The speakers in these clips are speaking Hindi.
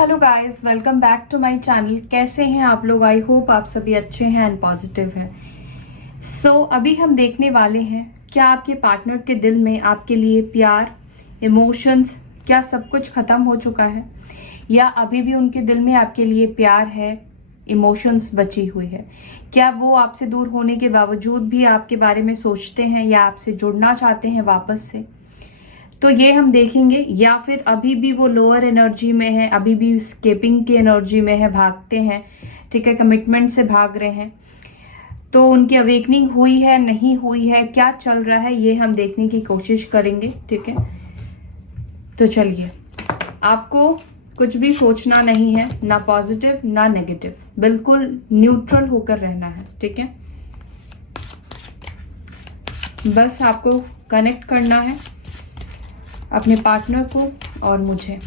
Hello guys, welcome back to my channel. कैसे हैं आप लोग? आई होप आप सभी अच्छे हैं एंड पॉजिटिव हैं। अभी हम देखने वाले हैं क्या आपके पार्टनर के दिल में आपके लिए प्यार, इमोशंस, क्या सब कुछ खत्म हो चुका है या अभी भी उनके दिल में आपके लिए प्यार है, इमोशंस बची हुई है। क्या वो आपसे दूर होने के बावजूद भी आपके बारे में सोचते हैं या आपसे जुड़ना चाहते हैं वापस से। तो ये हम देखेंगे, या फिर अभी भी वो लोअर एनर्जी में है, अभी भी स्केपिंग की एनर्जी में है, भागते हैं, ठीक है, कमिटमेंट से भाग रहे हैं। तो उनकी अवेकनिंग हुई है, नहीं हुई है, क्या चल रहा है, ये हम देखने की कोशिश करेंगे, ठीक है। तो चलिए, आपको कुछ भी सोचना नहीं है, ना पॉजिटिव ना नेगेटिव, बिल्कुल न्यूट्रल होकर रहना है, ठीक है। बस आपको कनेक्ट करना है अपने पार्टनर को और मुझे।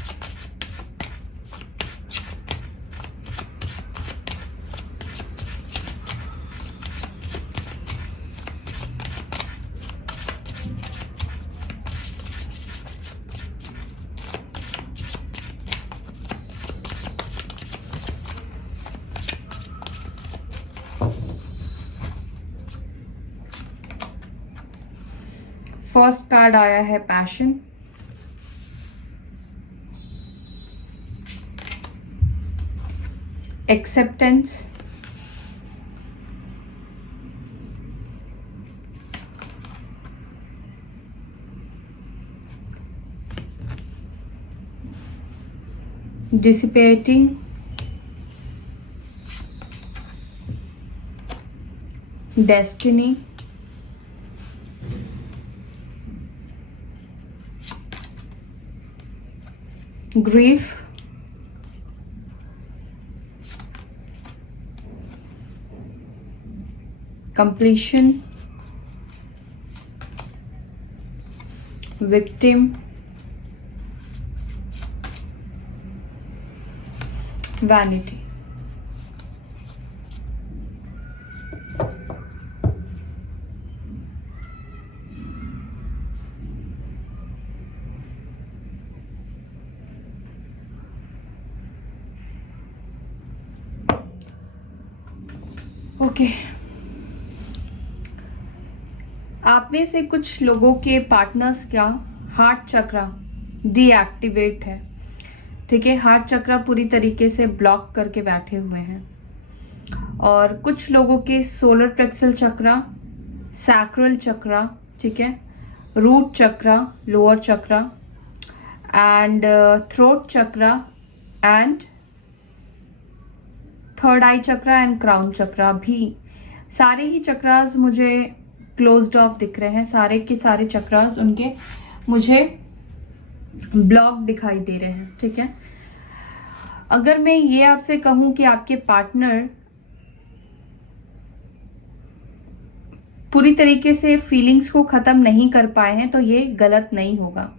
फर्स्ट कार्ड आया है passion, acceptance, dissipating, destiny, grief, completion, victim, vanity। Okay, आप में से कुछ लोगों के पार्टनर्स का हार्ट चक्रा डीएक्टिवेट है, ठीक है। हार्ट चक्रा पूरी तरीके से ब्लॉक करके बैठे हुए हैं। और कुछ लोगों के solar plexus chakra, sacral chakra, ठीक है, root chakra, lower chakra and throat chakra and third eye chakra and crown chakra भी, सारे ही चक्रास मुझे क्लोज्ड ऑफ दिख रहे हैं। सारे के सारे चक्रास उनके मुझे ब्लॉक दिखाई दे रहे हैं, ठीक है। अगर मैं ये आपसे कहूं कि आपके पार्टनर पूरी तरीके से फीलिंग्स को खत्म नहीं कर पाए हैं तो ये गलत नहीं होगा।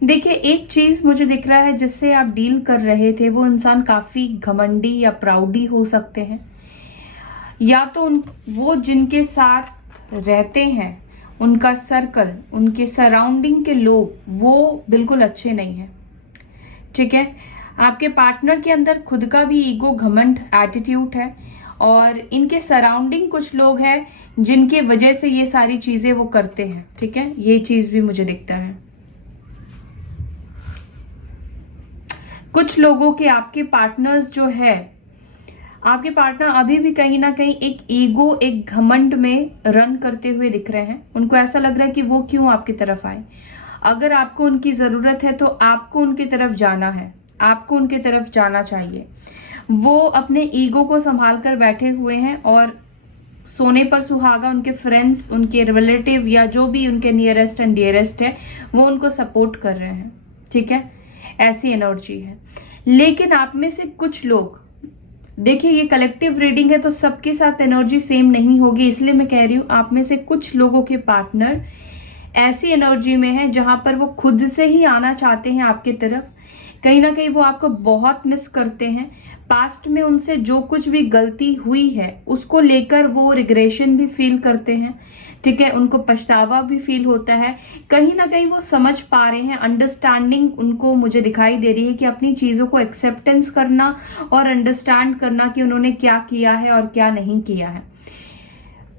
देखिए, एक चीज मुझे दिख रहा है जिससे आप डील कर रहे थे, वो इंसान काफी घमंडी या प्राउडी हो सकते हैं, या तो वो जिनके साथ रहते हैं उनका सर्कल, उनके सराउंडिंग के लोग, वो बिल्कुल अच्छे नहीं हैं, ठीक है। आपके पार्टनर के अंदर खुद का भी ईगो, घमंड, एटीट्यूड है और इनके सराउंडिंग कुछ लोग हैं जिनकी वजह से ये सारी चीजें वो करते हैं, ठीक है। ये चीज भी मुझे दिखता है। कुछ लोगों के आपके पार्टनर्स जो है, आपके पार्टनर अभी भी कहीं ना कहीं एक ईगो, एक घमंड में रन करते हुए दिख रहे हैं। उनको ऐसा लग रहा है कि वो क्यों आपकी तरफ आए। अगर आपको उनकी जरूरत है तो आपको उनकी तरफ जाना है, आपको उनकी तरफ जाना चाहिए। वो अपने ईगो को संभाल कर बैठे हुए हैं और सोने पर सुहागा उनके फ्रेंड्स, उनके रिलेटिव या जो भी उनके नियरेस्ट एंड डियरेस्ट है, वो उनको सपोर्ट कर रहे हैं, ठीक है। ऐसी एनर्जी है। लेकिन आप में से कुछ लोग, देखिए ये कलेक्टिव रीडिंग है तो सबके साथ एनर्जी सेम नहीं होगी, इसलिए मैं कह रही हूं आप में से कुछ लोगों के पार्टनर ऐसी एनर्जी में है जहां पर वो खुद से ही आना चाहते हैं आपकी तरफ। कहीं ना कहीं वो आपको बहुत मिस करते हैं, पास्ट में उनसे जो कुछ भी गलती हुई है उसको लेकर वो रिग्रेशन भी फील करते हैं, ठीक है, उनको पछतावा भी फील होता है। कहीं ना कहीं वो समझ पा रहे हैं, अंडरस्टैंडिंग उनको मुझे दिखाई दे रही है कि अपनी चीजों को एक्सेप्टेंस करना और अंडरस्टैंड करना कि उन्होंने क्या किया है और क्या नहीं किया है।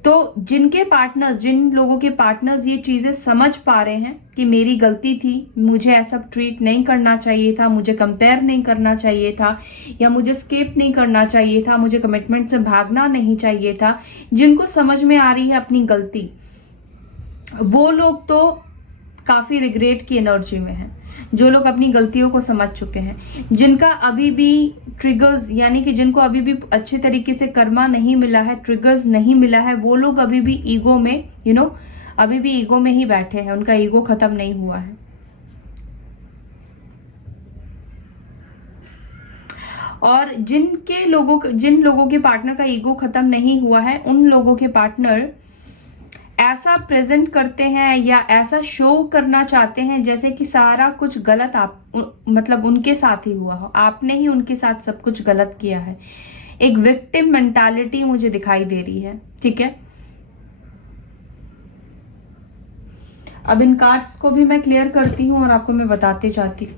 तो जिन लोगों के पार्टनर्स ये चीजें समझ पा रहे हैं कि मेरी गलती थी, मुझे ऐसा ट्रीट नहीं करना चाहिए था, मुझे कंपेयर नहीं करना चाहिए था, या मुझे स्केप नहीं करना चाहिए था, मुझे कमिटमेंट से भागना नहीं चाहिए था, जिनको समझ में आ रही है अपनी गलती, वो लोग तो काफी रिग्रेट की एनर्जी में हैं। जो लोग अपनी गलतियों को समझ चुके हैं, जिनका अभी भी ट्रिगर्स, यानी कि जिनको अभी भी अच्छे तरीके से कर्मा नहीं मिला है, ट्रिगर्स नहीं मिला है, वो लोग अभी भी ईगो में अभी भी ईगो में ही बैठे हैं, उनका ईगो खत्म नहीं हुआ है। और जिन लोगों के पार्टनर का ईगो खत्म नहीं हुआ है, उन लोगों के पार्टनर ऐसा प्रेजेंट करते हैं या ऐसा शो करना चाहते हैं जैसे कि सारा कुछ गलत मतलब उनके साथ ही हुआ हो, आपने ही उनके साथ सब कुछ गलत किया है। एक विक्टिम मेंटालिटी मुझे दिखाई दे रही है, ठीक है। अब इन कार्ड्स को भी मैं क्लियर करती हूं और आपको मैं बताते जाती हूँ।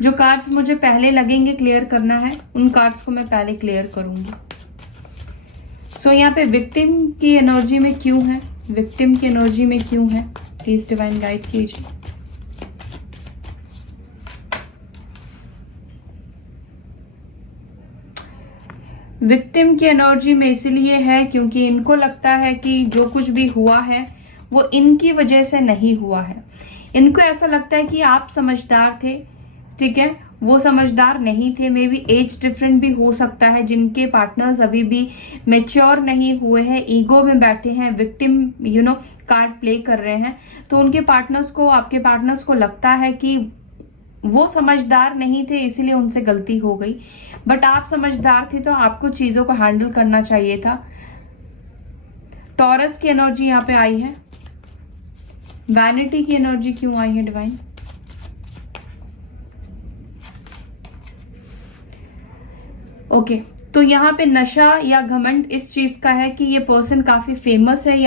जो कार्ड्स मुझे पहले लगेंगे क्लियर करना है, उन कार्ड्स को मैं पहले क्लियर करूंगी। सो यहाँ पे विक्टिम की एनर्जी में क्यों है, विक्टिम की एनर्जी में क्यों है, प्लीज डिवाइन गाइड कीजिए। विक्टिम की एनर्जी में इसलिए है क्योंकि इनको लगता है कि जो कुछ भी हुआ है वो इनकी वजह से नहीं हुआ है। इनको ऐसा लगता है कि आप समझदार थे, ठीक है, वो समझदार नहीं थे। मे बी एज डिफरेंट भी हो सकता है। जिनके पार्टनर्स अभी भी मेच्योर नहीं हुए हैं, ईगो में बैठे हैं, विक्टिम कार्ड प्ले कर रहे हैं, तो उनके पार्टनर्स को, आपके पार्टनर्स को लगता है कि वो समझदार नहीं थे, इसीलिए उनसे गलती हो गई। बट आप समझदार थे तो आपको चीजों को हैंडल करना चाहिए था। टॉरस की एनर्जी यहाँ पे आई है। वैनिटी की एनर्जी क्यों आई है डिवाइन? ओके, तो यहाँ पे नशा या घमंड इस चीज का है कि ये पर्सन काफी फेमस है,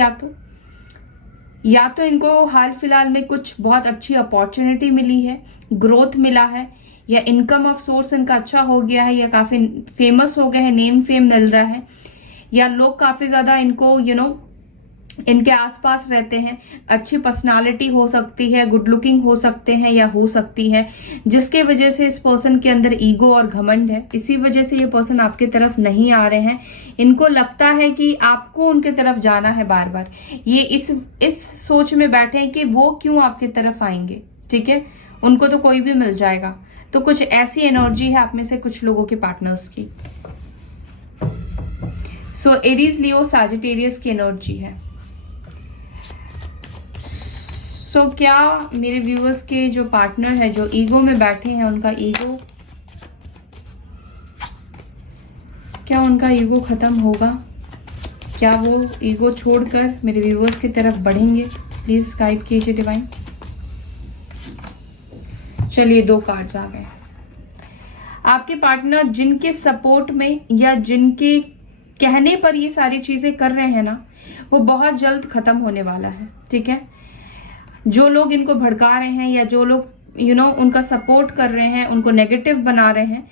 या तो इनको हाल फिलहाल में कुछ बहुत अच्छी अपॉर्चुनिटी मिली है, ग्रोथ मिला है, या इनकम ऑफ सोर्स इनका अच्छा हो गया है, या काफी फेमस हो गए हैं, नेम फेम मिल रहा है, या लोग काफी ज्यादा इनको इनके आसपास रहते हैं। अच्छी पर्सनालिटी हो सकती है, गुड लुकिंग हो सकते हैं या हो सकती है, जिसके वजह से इस पर्सन के अंदर ईगो और घमंड है। इसी वजह से ये पर्सन आपके तरफ नहीं आ रहे हैं। इनको लगता है कि आपको उनके तरफ जाना है बार बार। ये इस सोच में बैठे हैं कि वो क्यों आपके तरफ आएंगे, ठीक है, उनको तो कोई भी मिल जाएगा। तो कुछ ऐसी एनर्जी है आप में से कुछ लोगों के पार्टनर्स की। सो एरीज, लियो, सैजिटेरियस की एनर्जी है। सो क्या मेरे व्यूअर्स के जो पार्टनर है, जो ईगो में बैठे हैं, उनका ईगो खत्म होगा? क्या वो ईगो छोड़कर मेरे व्यूअर्स की तरफ बढ़ेंगे? प्लीज गाइड कीजिए डिवाइन। चलिए, 2 कार्ड्स आ गए। आपके पार्टनर जिनके सपोर्ट में या जिनके कहने पर ये सारी चीजें कर रहे हैं ना, वो बहुत जल्द खत्म होने वाला है, ठीक है। जो लोग इनको भड़का रहे हैं या जो लोग उनका सपोर्ट कर रहे हैं, उनको नेगेटिव बना रहे हैं,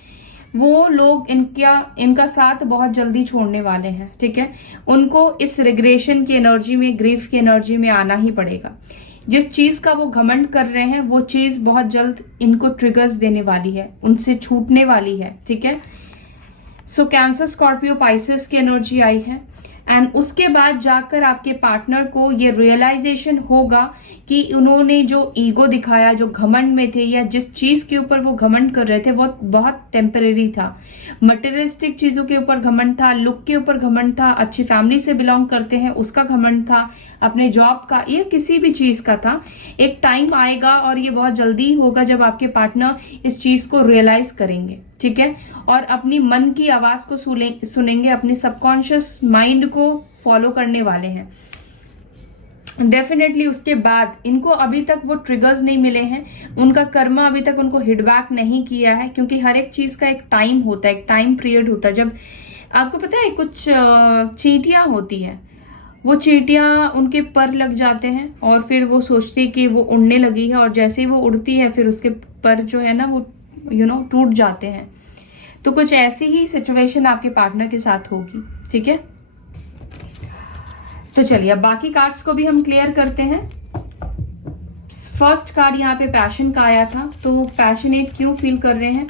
वो लोग इनका साथ बहुत जल्दी छोड़ने वाले हैं, ठीक है। उनको इस रिग्रेशन की एनर्जी में, ग्रीफ की एनर्जी में आना ही पड़ेगा। जिस चीज का वो घमंड कर रहे हैं वो चीज बहुत जल्द इनको ट्रिगर्स देने वाली है, उनसे छूटने वाली है, ठीक है। सो कैंसर, स्कॉर्पियो, पाइसेस की एनर्जी आई है। एंड उसके बाद जाकर आपके पार्टनर को ये रियलाइजेशन होगा कि उन्होंने जो ईगो दिखाया, जो घमंड में थे, या जिस चीज के ऊपर वो घमंड कर रहे थे वो बहुत टेम्परेरी था। मटेरियलिस्टिक चीजों के ऊपर घमंड था, लुक के ऊपर घमंड था, अच्छी फैमिली से बिलोंग करते हैं उसका घमंड था, अपने जॉब का, या किसी भी चीज का था। एक टाइम आएगा और ये बहुत जल्दी होगा जब आपके पार्टनर इस चीज को रियलाइज करेंगे, ठीक है, और अपनी मन की आवाज को सुनेंगे, अपने सबकॉन्शियस माइंड को फॉलो करने वाले हैं। डेफिनेटली उसके बाद इनको अभी तक वो ट्रिगर्स नहीं मिले हैं, उनका कर्मा अभी तक उनको हिट बैक नहीं किया है, क्योंकि हर एक चीज का एक टाइम होता है, एक टाइम पीरियड होता है। जब आपको पता है कुछ चींटियां होती है, वो चींटियां उनके पर लग जाते हैं और फिर वो सोचती है कि वो उड़ने लगी है, और जैसे ही वो उड़ती है फिर उसके पर जो है ना वो टूट जाते हैं। तो कुछ ऐसी ही सिचुएशन आपके पार्टनर के साथ होगी, ठीक है। तो चलिए अब बाकी कार्ड्स को भी हम क्लियर करते हैं। फर्स्ट कार्ड यहाँ पे पैशन का आया था, तो पैशनेट क्यों फील कर रहे हैं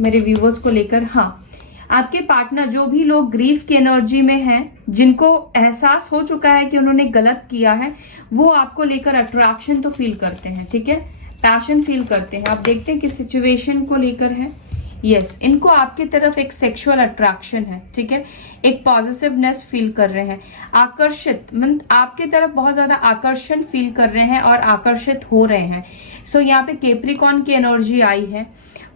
मेरे व्यूवर्स को लेकर? हाँ, आपके पार्टनर जो भी लोग ग्रीफ की एनर्जी में हैं, जिनको एहसास हो चुका है कि उन्होंने गलत किया है, वो आपको लेकर अट्रैक्शन तो फील करते हैं, ठीक है, पैशन फील करते हैं। आप देखते हैं किस सिचुएशन को लेकर है। यस, इनको आपकी तरफ एक सेक्सुअल अट्रैक्शन है, ठीक है, एक पॉजिटिवनेस फील कर रहे हैं, आकर्षित मतलब आपके तरफ बहुत ज्यादा आकर्षण फील कर रहे हैं और आकर्षित हो रहे हैं। सो यहाँ पे कैप्रिकॉर्न की एनर्जी आई है।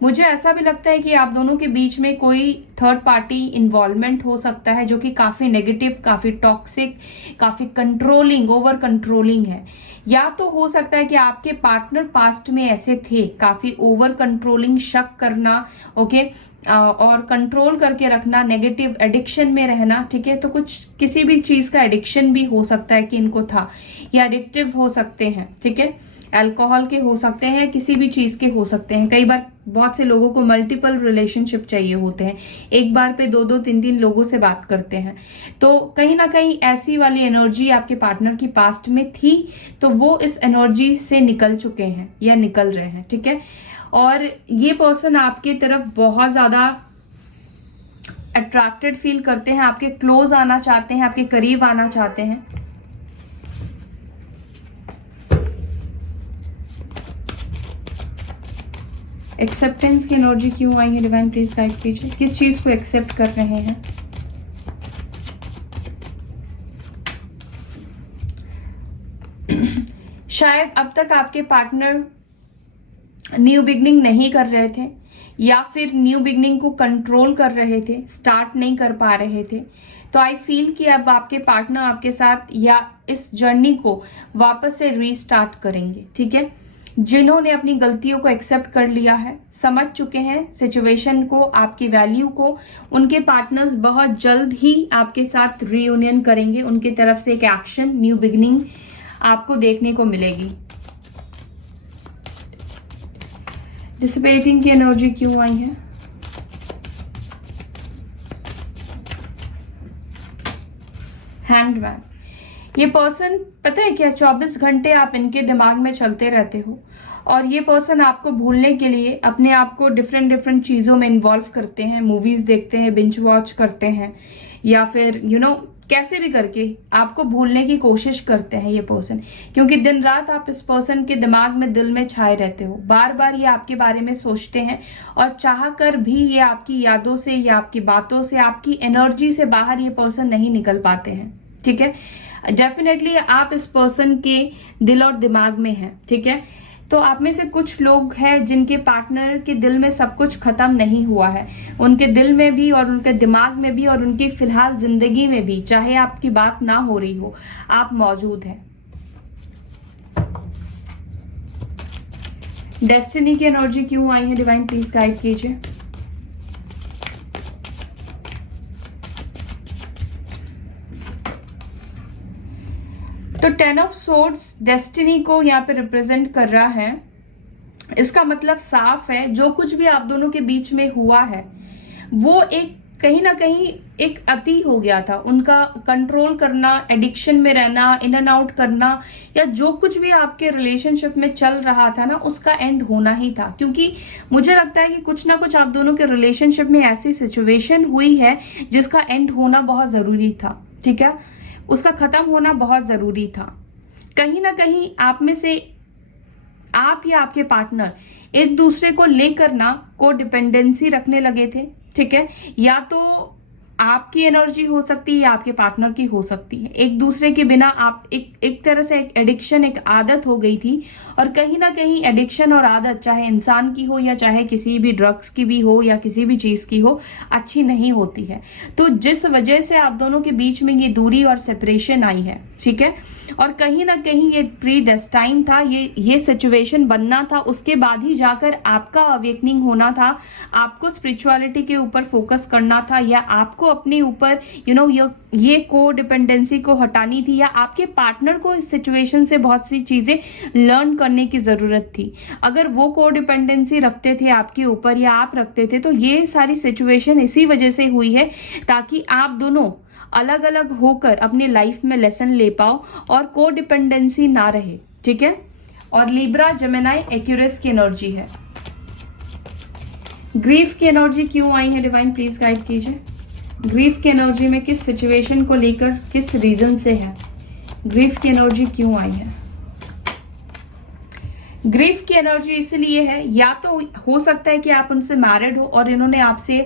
मुझे ऐसा भी लगता है कि आप दोनों के बीच में कोई थर्ड पार्टी इन्वॉल्वमेंट हो सकता है, जो कि काफी नेगेटिव, काफी टॉक्सिक, काफी कंट्रोलिंग, ओवर कंट्रोलिंग है। या तो हो सकता है कि आपके पार्टनर पास्ट में ऐसे थे, काफी ओवर कंट्रोलिंग, शक करना, ओके, और कंट्रोल करके रखना, नेगेटिव एडिक्शन में रहना, ठीक है। तो कुछ किसी भी चीज का एडिक्शन भी हो सकता है कि इनको था, या एडिक्टिव हो सकते हैं, ठीक है, अल्कोहल के हो सकते हैं, किसी भी चीज के हो सकते हैं। कई बार बहुत से लोगों को मल्टीपल रिलेशनशिप चाहिए होते हैं, एक बार पे दो दो तीन तीन लोगों से बात करते हैं। तो कहीं ना कहीं ऐसी वाली एनर्जी आपके पार्टनर की पास्ट में थी, तो वो इस एनर्जी से निकल चुके हैं या निकल रहे हैं, ठीक है। और ये पर्सन आपके तरफ बहुत ज्यादा अट्रैक्टेड फील करते हैं, आपके क्लोज आना चाहते हैं, आपके करीब आना चाहते हैं। एक्सेप्टेंस की एनर्जी क्यों आई है डिवाइन, प्लीज गाइड कीजिए, किस चीज को एक्सेप्ट कर रहे हैं? शायद अब तक आपके पार्टनर न्यू बिगनिंग नहीं कर रहे थे, या फिर न्यू बिगनिंग को कंट्रोल कर रहे थे, स्टार्ट नहीं कर पा रहे थे। तो आई फील कि अब आपके पार्टनर आपके साथ या इस जर्नी को वापस से रीस्टार्ट करेंगे, ठीक है। जिन्होंने अपनी गलतियों को एक्सेप्ट कर लिया है, समझ चुके हैं सिचुएशन को, आपकी वैल्यू को, उनके पार्टनर्स बहुत जल्द ही आपके साथ रीयूनियन करेंगे। उनकी तरफ से एक एक्शन, न्यू बिगनिंग आपको देखने को मिलेगी। डिसिपेटिंग की एनर्जी क्यों आई है? हैंगमैन, ये पर्सन पता है क्या, 24 घंटे आप इनके दिमाग में चलते रहते हो, और ये पर्सन आपको भूलने के लिए अपने आप को डिफरेंट डिफरेंट चीजों में इन्वॉल्व करते हैं, मूवीज देखते हैं, बिंच वॉच करते हैं, या फिर कैसे भी करके आपको भूलने की कोशिश करते हैं ये पर्सन, क्योंकि दिन रात आप इस पर्सन के दिमाग में, दिल में छाए रहते हो। बार बार ये आपके बारे में सोचते हैं, और चाह कर भी ये आपकी यादों से या आपकी बातों से, आपकी एनर्जी से बाहर ये पर्सन नहीं निकल पाते हैं, ठीक है। डेफिनेटली आप इस पर्सन के दिल और दिमाग में हैं, ठीक है। तो आप में से कुछ लोग हैं जिनके पार्टनर के दिल में सब कुछ खत्म नहीं हुआ है, उनके दिल में भी और उनके दिमाग में भी और उनकी फिलहाल जिंदगी में भी, चाहे आपकी बात ना हो रही हो, आप मौजूद हैं। डेस्टिनी की एनर्जी क्यों आई है डिवाइन, प्लीज गाइड कीजिए। तो 10 ऑफ सोर्ड्स डेस्टिनी को यहाँ पे रिप्रेजेंट कर रहा है। इसका मतलब साफ है, जो कुछ भी आप दोनों के बीच में हुआ है वो एक कहीं ना कहीं एक अति हो गया था। उनका कंट्रोल करना, एडिक्शन में रहना, इन एंड आउट करना, या जो कुछ भी आपके रिलेशनशिप में चल रहा था ना, उसका एंड होना ही था। क्योंकि मुझे लगता है कि कुछ ना कुछ आप दोनों के रिलेशनशिप में ऐसी सिचुएशन हुई है जिसका एंड होना बहुत जरूरी था, ठीक है, उसका खत्म होना बहुत जरूरी था। कहीं ना कहीं आप में से आप या आपके पार्टनर एक दूसरे को लेकर ना को डिपेंडेंसी रखने लगे थे, ठीक है, या तो आपकी एनर्जी हो सकती है या आपके पार्टनर की हो सकती है। एक दूसरे के बिना आप एक तरह से एक एडिक्शन, एक आदत हो गई थी, और कहीं ना कहीं एडिक्शन और आदत चाहे इंसान की हो या चाहे किसी भी ड्रग्स की भी हो या किसी भी चीज की हो, अच्छी नहीं होती है। तो जिस वजह से आप दोनों के बीच में ये दूरी और सेपरेशन आई है, ठीक है, और कहीं ना कहीं ये प्री डेस्टाइन था, ये सिचुएशन बनना था, उसके बाद ही जाकर आपका अवेकनिंग होना था, आपको स्पिरिचुअलिटी के ऊपर फोकस करना था, या आपको अपने ऊपर ये को डिपेंडेंसी को हटानी थी, या आपके पार्टनर को इस सिचुएशन से बहुत सी चीजें लर्न करने की जरूरत थी। अगर वो को डिपेंडेंसी रखते थे आपके ऊपर या आप रखते थे, तो ये सारी सिचुएशन इसी वजह से हुई है ताकि आप दोनों अलग अलग होकर अपनी लाइफ में लेसन ले पाओ और को डिपेंडेंसी ना रहे, ठीक है। और लिब्रा, जेमिनी, एक्यूरियस की एनर्जी है। ग्रीफ की एनर्जी क्यों आई है डिवाइन, प्लीज गाइड कीजिए। ग्रीफ की एनर्जी में किस सिचुएशन को लेकर, किस रीजन से है, ग्रीफ की एनर्जी क्यों आई है। ग्रीफ की एनर्जी इसलिए है, या तो हो सकता है कि आप उनसे मैरिड हो और इन्होंने आपसे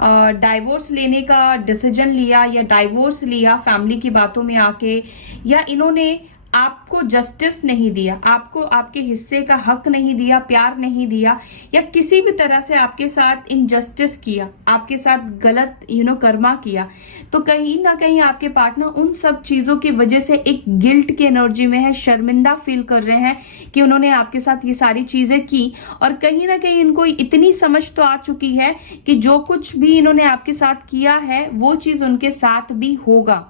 डाइवोर्स लेने का डिसीजन लिया या डाइवोर्स लिया फैमिली की बातों में आके, या इन्होंने आपको जस्टिस नहीं दिया, आपको आपके हिस्से का हक नहीं दिया, प्यार नहीं दिया, या किसी भी तरह से आपके साथ इनजस्टिस किया, आपके साथ गलत कर्मा किया। तो कहीं ना कहीं आपके पार्टनर उन सब चीजों की वजह से एक गिल्ट की एनर्जी में है, शर्मिंदा फील कर रहे हैं कि उन्होंने आपके साथ ये सारी चीजें की, और कहीं ना कहीं इनको इतनी समझ तो आ चुकी है कि जो कुछ भी इन्होंने आपके साथ किया है वो चीज उनके साथ भी होगा,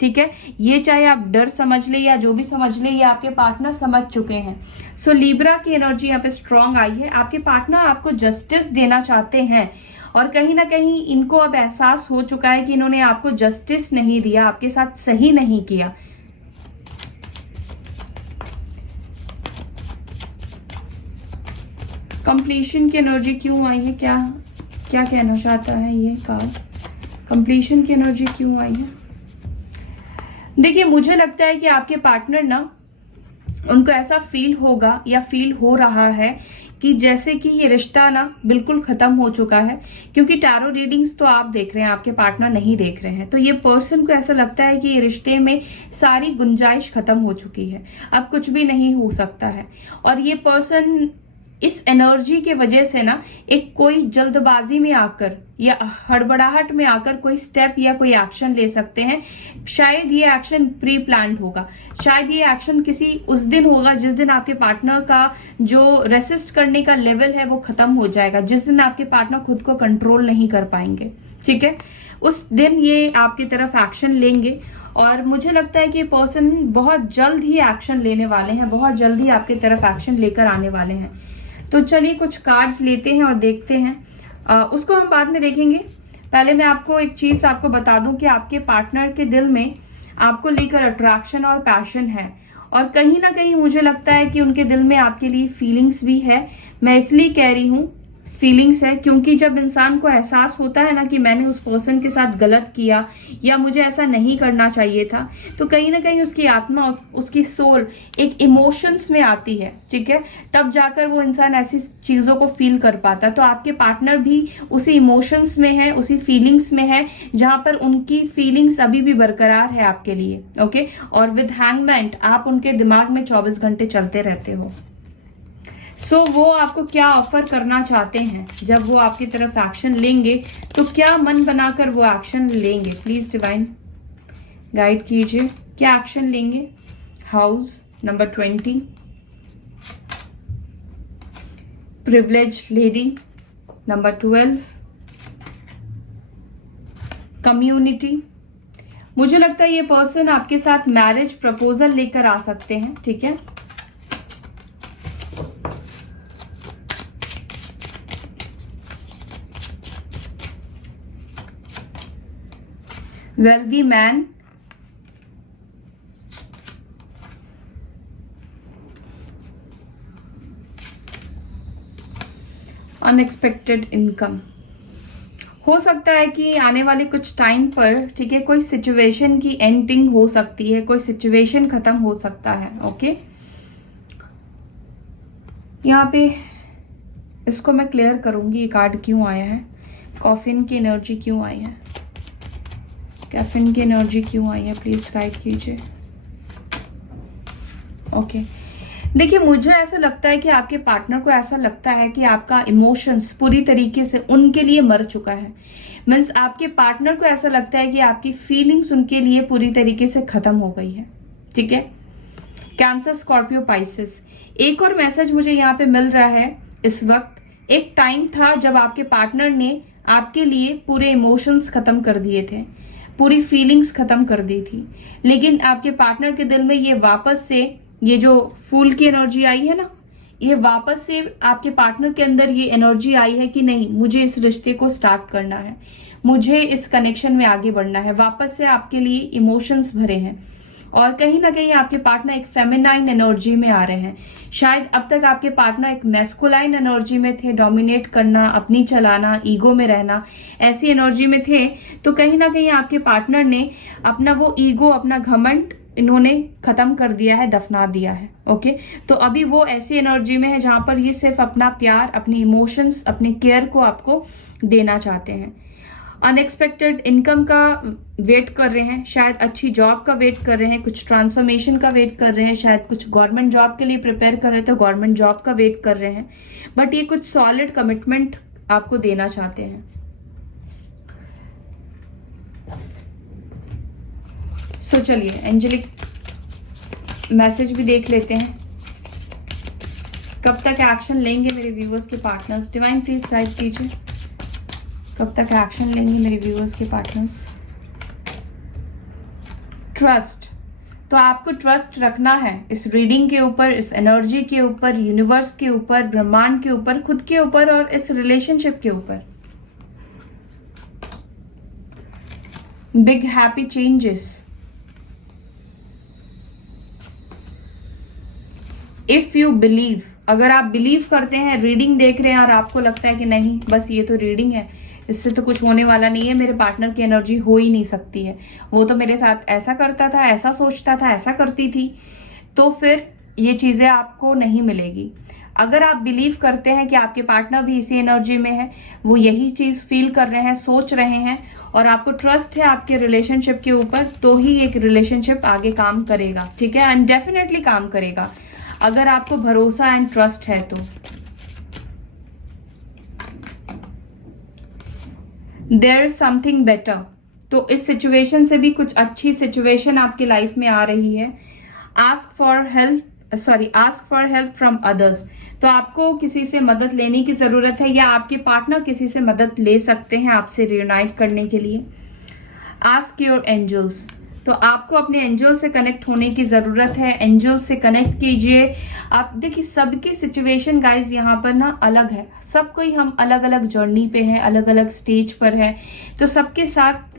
ठीक है। ये चाहे आप डर समझ ले या जो भी समझ ले, ये आपके पार्टनर समझ चुके हैं। सो लिब्रा की एनर्जी यहाँ पे स्ट्रांग आई है। आपके पार्टनर आपको जस्टिस देना चाहते हैं, और कहीं ना कहीं इनको अब एहसास हो चुका है कि इन्होंने आपको जस्टिस नहीं दिया, आपके साथ सही नहीं किया। कंप्लीशन की एनर्जी क्यों आई है, क्या क्या कहना चाहता है ये कार्ड। कंप्लीशन की एनर्जी क्यों आई है। देखिए, मुझे लगता है कि आपके पार्टनर ना, उनको ऐसा फील होगा या फील हो रहा है कि जैसे कि ये रिश्ता ना बिल्कुल खत्म हो चुका है, क्योंकि टैरो रीडिंग्स तो आप देख रहे हैं, आपके पार्टनर नहीं देख रहे हैं। तो ये पर्सन को ऐसा लगता है कि ये रिश्ते में सारी गुंजाइश खत्म हो चुकी है, अब कुछ भी नहीं हो सकता है। और ये पर्सन इस एनर्जी के वजह से ना एक कोई जल्दबाजी में आकर या हड़बड़ाहट में आकर कोई स्टेप या कोई एक्शन ले सकते हैं। शायद ये एक्शन प्री प्लान्ड होगा, शायद ये एक्शन किसी उस दिन होगा जिस दिन आपके पार्टनर का जो रेसिस्ट करने का लेवल है वो खत्म हो जाएगा, जिस दिन आपके पार्टनर खुद को कंट्रोल नहीं कर पाएंगे, ठीक है। उस दिन ये आपकी तरफ एक्शन लेंगे, और मुझे लगता है कि ये पर्सन बहुत जल्द ही एक्शन लेने वाले हैं, बहुत जल्द ही आपकी तरफ एक्शन लेकर आने वाले हैं। तो चलिए कुछ कार्ड्स लेते हैं और देखते हैं, उसको हम बाद में देखेंगे। पहले मैं आपको एक चीज आपको बता दूं कि आपके पार्टनर के दिल में आपको लेकर अट्रैक्शन और पैशन है, और कहीं ना कहीं मुझे लगता है कि उनके दिल में आपके लिए फीलिंग्स भी है। मैं इसलिए कह रही हूँ फीलिंग्स है, क्योंकि जब इंसान को एहसास होता है ना कि मैंने उस पर्सन के साथ गलत किया या मुझे ऐसा नहीं करना चाहिए था, तो कहीं ना कहीं उसकी आत्मा, उसकी सोल एक इमोशंस में आती है, ठीक है। तब जाकर वो इंसान ऐसी चीजों को फील कर पाता है। तो आपके पार्टनर भी उसी इमोशंस में है, उसी फीलिंग्स में है, जहां पर उनकी फीलिंग्स अभी भी बरकरार है आपके लिए, ओके। और विद हैंगमैन आप उनके दिमाग में 24 घंटे चलते रहते हो। सो वो आपको क्या ऑफर करना चाहते हैं, जब वो आपकी तरफ एक्शन लेंगे तो क्या मन बनाकर वो एक्शन लेंगे, प्लीज डिवाइन गाइड कीजिए, क्या एक्शन लेंगे। House number 20, privilege lady number 12, community. मुझे लगता है ये पर्सन आपके साथ मैरिज प्रपोजल लेकर आ सकते हैं, ठीक है। Wealthy man, unexpected income. हो सकता है कि आने वाले कुछ टाइम पर, ठीक है, कोई सिचुएशन की एंडिंग हो सकती है, कोई सिचुएशन खत्म हो सकता है, ओके। यहाँ पे इसको मैं क्लियर करूंगी ये कार्ड क्यों आया है, कॉफिन की एनर्जी क्यों आई है। कैफिन की एनर्जी क्यों आई है, प्लीज गाइड कीजिए। ओके देखिए, मुझे ऐसा लगता है कि आपके पार्टनर को ऐसा लगता है कि आपका इमोशंस पूरी तरीके से उनके लिए मर चुका है। मीन्स आपके पार्टनर को ऐसा लगता है कि आपकी फीलिंग्स उनके लिए पूरी तरीके से खत्म हो गई है। ठीक है, कैंसर, स्कॉर्पियो, पाइसेस। एक और मैसेज मुझे यहाँ पे मिल रहा है इस वक्त। एक टाइम था जब आपके पार्टनर ने आपके लिए पूरे इमोशंस खत्म कर दिए थे, पूरी फीलिंग्स खत्म कर दी थी, लेकिन आपके पार्टनर के दिल में ये वापस से ये जो फूल की एनर्जी आई है ना, ये वापस से आपके पार्टनर के अंदर ये एनर्जी आई है कि नहीं, मुझे इस रिश्ते को स्टार्ट करना है, मुझे इस कनेक्शन में आगे बढ़ना है। वापस से आपके लिए इमोशंस भरे हैं और कहीं ना कहीं आपके पार्टनर एक फेमिनाइन एनर्जी में आ रहे हैं। शायद अब तक आपके पार्टनर एक मैस्कुलाइन एनर्जी में थे, डोमिनेट करना, अपनी चलाना, ईगो में रहना, ऐसी एनर्जी में थे। तो कहीं ना कहीं आपके पार्टनर ने अपना वो ईगो, अपना घमंड इन्होंने खत्म कर दिया है, दफना दिया है। ओके, तो अभी वो ऐसी एनर्जी में है जहां पर ये सिर्फ अपना प्यार, अपनी इमोशंस, अपनी केयर को आपको देना चाहते हैं। अनएक्सपेक्टेड इनकम का वेट कर रहे हैं, शायद अच्छी जॉब का वेट कर रहे हैं, कुछ ट्रांसफॉर्मेशन का वेट कर रहे हैं, शायद कुछ गवर्नमेंट जॉब के लिए प्रिपेयर कर रहे थे, गवर्नमेंट जॉब का वेट कर रहे हैं, बट ये कुछ सॉलिड कमिटमेंट आपको देना चाहते हैं। सो चलिए एंजेलिक मैसेज भी देख लेते हैं। कब तक एक्शन लेंगे मेरे व्यूअर्स के पार्टनर्स? डिवाइन प्लीज गाइड कीजिए, कब तक एक्शन लेंगे मेरे व्यूअर्स के पार्टनर्स? ट्रस्ट, तो आपको ट्रस्ट रखना है इस रीडिंग के ऊपर, इस एनर्जी के ऊपर, यूनिवर्स के ऊपर, ब्रह्मांड के ऊपर, खुद के ऊपर और इस रिलेशनशिप के ऊपर। Big happy changes. If you believe, अगर आप बिलीव करते हैं, रीडिंग देख रहे हैं और आपको लगता है कि नहीं बस ये तो रीडिंग है, इससे तो कुछ होने वाला नहीं है, मेरे पार्टनर की एनर्जी हो ही नहीं सकती है, वो तो मेरे साथ ऐसा करता था, ऐसा सोचता था, ऐसा करती थी, तो फिर ये चीजें आपको नहीं मिलेगी। अगर आप बिलीव करते हैं कि आपके पार्टनर भी इसी एनर्जी में है, वो यही चीज फील कर रहे हैं, सोच रहे हैं, और आपको ट्रस्ट है आपके रिलेशनशिप के ऊपर, तो ही एक रिलेशनशिप आगे काम करेगा। ठीक है, एंड डेफिनेटली काम करेगा अगर आपको भरोसा एंड ट्रस्ट है तो। देयर इज समथिंग बेटर, तो इस सिचुएशन से भी कुछ अच्छी सिचुएशन आपकी लाइफ में आ रही है। Ask for help from others, तो आपको किसी से मदद लेने की जरूरत है या आपके पार्टनर किसी से मदद ले सकते हैं आपसे रियूनाइट करने के लिए। आस्क योर एंजल्स, तो आपको अपने एंजल से कनेक्ट होने की जरूरत है, एंजल से कनेक्ट कीजिए। आप देखिए सबकी सिचुएशन गाइज यहाँ पर ना अलग है, सब कोई हम अलग अलग जर्नी पे है, अलग अलग स्टेज पर है, तो सबके साथ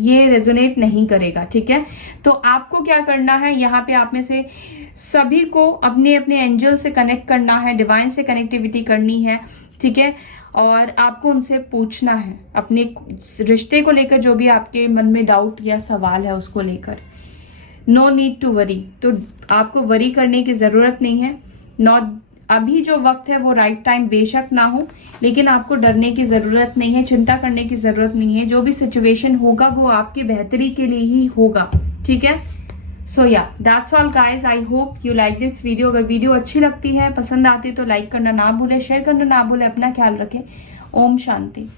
ये रेजोनेट नहीं करेगा। ठीक है, तो आपको क्या करना है, यहाँ पे आप में से सभी को अपने अपने एंजल से कनेक्ट करना है, डिवाइन से कनेक्टिविटी करनी है। ठीक है, और आपको उनसे पूछना है अपने रिश्ते को लेकर, जो भी आपके मन में डाउट या सवाल है उसको लेकर। नो नीड टू वरी, तो आपको वरी करने की जरूरत नहीं है। नॉट अभी जो वक्त है वो राइट टाइम बेशक ना हो, लेकिन आपको डरने की जरूरत नहीं है, चिंता करने की जरूरत नहीं है। जो भी सिचुएशन होगा वो आपकी बेहतरी के लिए ही होगा। ठीक है, सो या that's all guys, I hope you like this video. अगर वीडियो अच्छी लगती है, पसंद आती है तो लाइक करना ना भूले, शेयर करना ना भूले। अपना ख्याल रखें। ओम शांति।